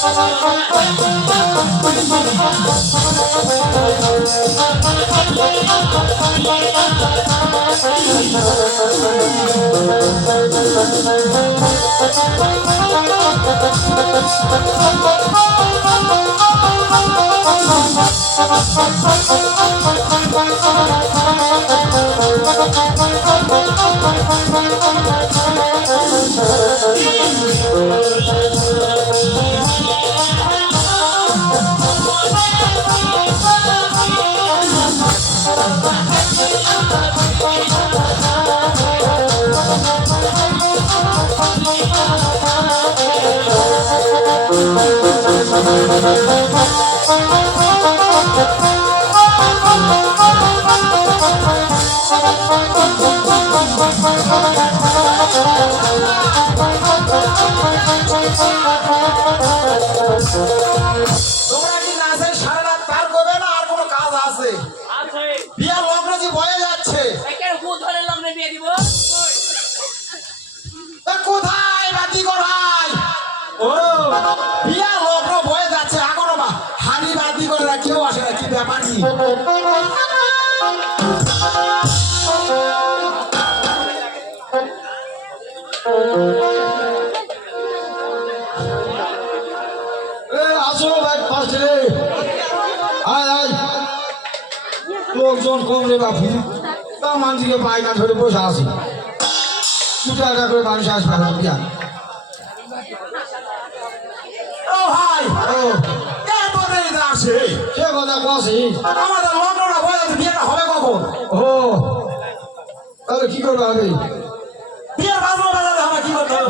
তোমরা কি বিয়ার লগ্ন যে বয়ে যাচ্ছে। একের ভূত ধরে লগ্নে বিয়ে দিব? লোকজন কম রে বাপু। তা মানুষকে পায়না ধরে বসে আছি। দু টাকা করে মানুষ আসবে না বিয়া ও ভাই ও। এত দেরিতে আসে। সে কথা কছি আমাদের লগ্নটা বয়ে বিয়েটা হবে কখন? ও। তাহলে কি করব আমি বিয়ের বাজনা বাজাতে হবে কি করতে হবে?